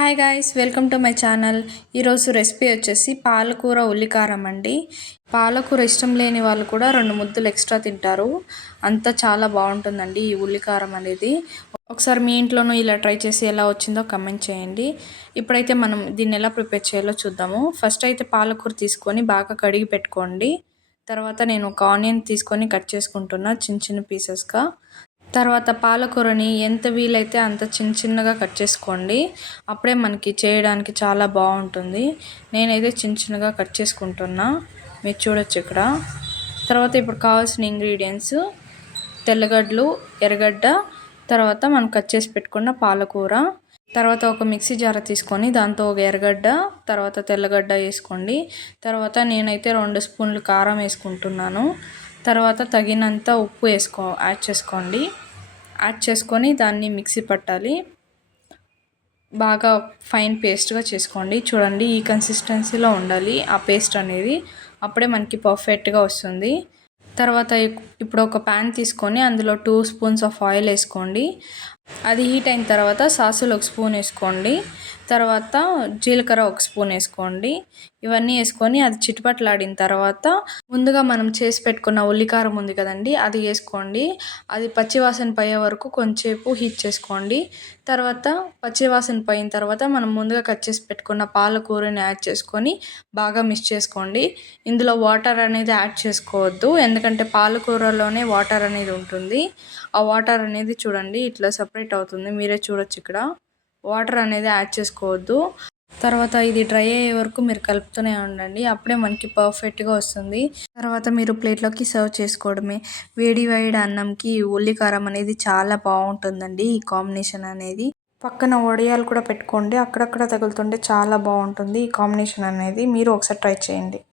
Hi guys, welcome to my channel. ఈరోజు recipe వచ్చేసి పాలకూర ఉల్లికారం అండి. పాలకూర ఇష్టం లేని వాళ్ళు కూడా 2 ముద్దలు ఎక్స్ట్రా తింటారు. అంతా చాలా బాగుంటుందండి ఈ ఉల్లికారం అనేది. ఒకసారి మీ ఇంట్లోనూ ఇలా ట్రై చేసి ఎలా వచ్చిందో కమెంట్ చేయండి. ఇప్పుడైతే మనం దీన్ని ఎలా ప్రిపేర్ చేయాలో చూద్దాము. ఫస్ట్ అయితే పాలకూర తీసుకొని బాగా కడిగి పెట్టుకోండి. తర్వాత నేను ఒక ఆనియన్ తీసుకొని కట్ చేసుకుంటున్నా చిన్న చిన్న పీసెస్గా. తర్వాత పాలకూరని ఎంత వీలైతే అంత చిన్నగా కట్ చేసుకోండి. అప్పుడే మనకి చేయడానికి చాలా బాగుంటుంది. నేనైతే చిన్నగా కట్ చేసుకుంటున్నా, మీరు చూడొచ్చు ఇక్కడ. తర్వాత ఇప్పుడు కావాల్సిన ఇంగ్రీడియంట్స్ తెల్లగడ్డలు, ఎర్రగడ్డ, తర్వాత మనం కట్ చేసి పెట్టుకున్న పాలకూర. తర్వాత ఒక మిక్సీ జార్ తీసుకొని దాంతో ఒక ఎర్రగడ్డ, తర్వాత తెల్లగడ్డ వేసుకోండి. తర్వాత నేనైతే 2 స్పూన్లు కారం వేసుకుంటున్నాను. తర్వాత తగినంత ఉప్పు యాడ్ చేసుకోండి. యాడ్ చేసుకొని దాన్ని మిక్సీ పట్టాలి. బాగా ఫైన్ పేస్ట్గా చేసుకోండి. చూడండి, ఈ కన్సిస్టెన్సీలో ఉండాలి ఆ పేస్ట్ అనేది. అప్పుడే మనకి పర్ఫెక్ట్గా వస్తుంది. తర్వాత ఇప్పుడు ఒక ప్యాన్ తీసుకొని అందులో 2 స్పూన్స్ ఆఫ్ ఆయిల్ వేసుకోండి. అది హీట్ అయిన తర్వాత సాసులు 1 స్పూన్ వేసుకోండి. తర్వాత జీలకర్ర 1 స్పూన్ వేసుకోండి. ఇవన్నీ వేసుకొని అది చిటపట్లాడిన తర్వాత ముందుగా మనం చేసి పెట్టుకున్న ఉల్లికారం ఉంది కదండి, అది వేసుకోండి. అది పచ్చివాసన పోయే వరకు కొంచెంసేపు హీట్ చేసుకోండి. తర్వాత పచ్చివాసన పోయిన తర్వాత మనం ముందుగా కట్ చేసి పెట్టుకున్న పాలకూరని యాడ్ చేసుకొని బాగా మిక్స్ చేసుకోండి. ఇందులో వాటర్ అనేది యాడ్ చేసుకోవద్దు, ఎందుకంటే పాలకూరలోనే వాటర్ అనేది ఉంటుంది. ఆ వాటర్ అనేది చూడండి ఇట్లా సపరేట్ అవుతుంది, మీరే చూడొచ్చు ఇక్కడ. వాటర్ అనేది యాడ్ చేసుకోవద్దు. తర్వాత ఇది డ్రై అయ్యే వరకు మీరు కలుపుతూనే ఉండండి, అప్పుడే మనకి పర్ఫెక్ట్గా వస్తుంది. తర్వాత మీరు ప్లేట్లోకి సర్వ్ చేసుకోవడమే. వేడి అన్నంకి ఉల్లికారం అనేది చాలా బాగుంటుందండి ఈ కాంబినేషన్ అనేది. పక్కన వడియాలు కూడా పెట్టుకోండి, అక్కడక్కడ తగులుతుంటే చాలా బాగుంటుంది ఈ కాంబినేషన్ అనేది. మీరు ఒకసారి ట్రై చేయండి.